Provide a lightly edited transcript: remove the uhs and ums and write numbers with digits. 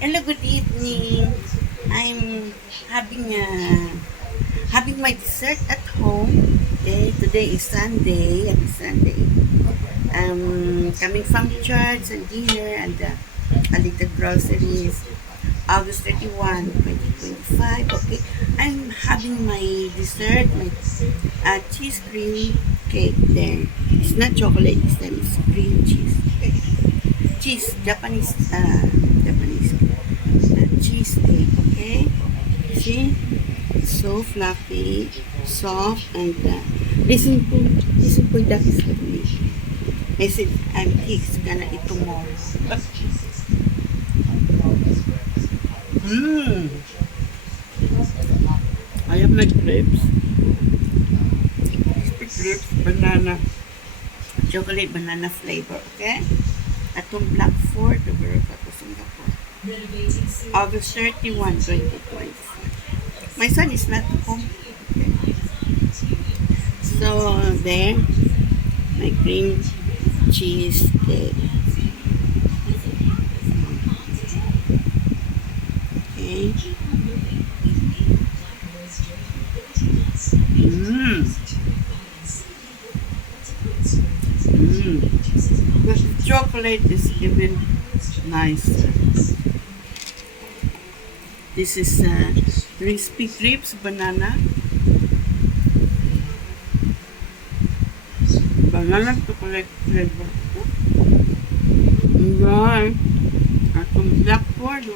Hello, good evening. I'm having my dessert at home. Okay, today is Sunday. Happy Sunday. Coming from church and dinner and a little groceries. August 31, 2025. Okay, I'm having my dessert, my cheese cream cake there. It's not chocolate this time, it's cream cheese. Cheese, Japanese cheesecake, okay? See? So fluffy, soft, and listen po, that is with me. I said, I'm gonna eat tomorrow. Mmm! I have my grapes. Grapes, banana, chocolate banana flavor, okay? Atong Black Fort, the Baraka to Singapore. August 31, 2025. My son is not home. Okay. So, there, my cream cheese cake. Okay. Mmm. Mmm. The chocolate is even nicer. This is crispy grapes, banana chocolate flavor. Enjoy. Atong Black Fort,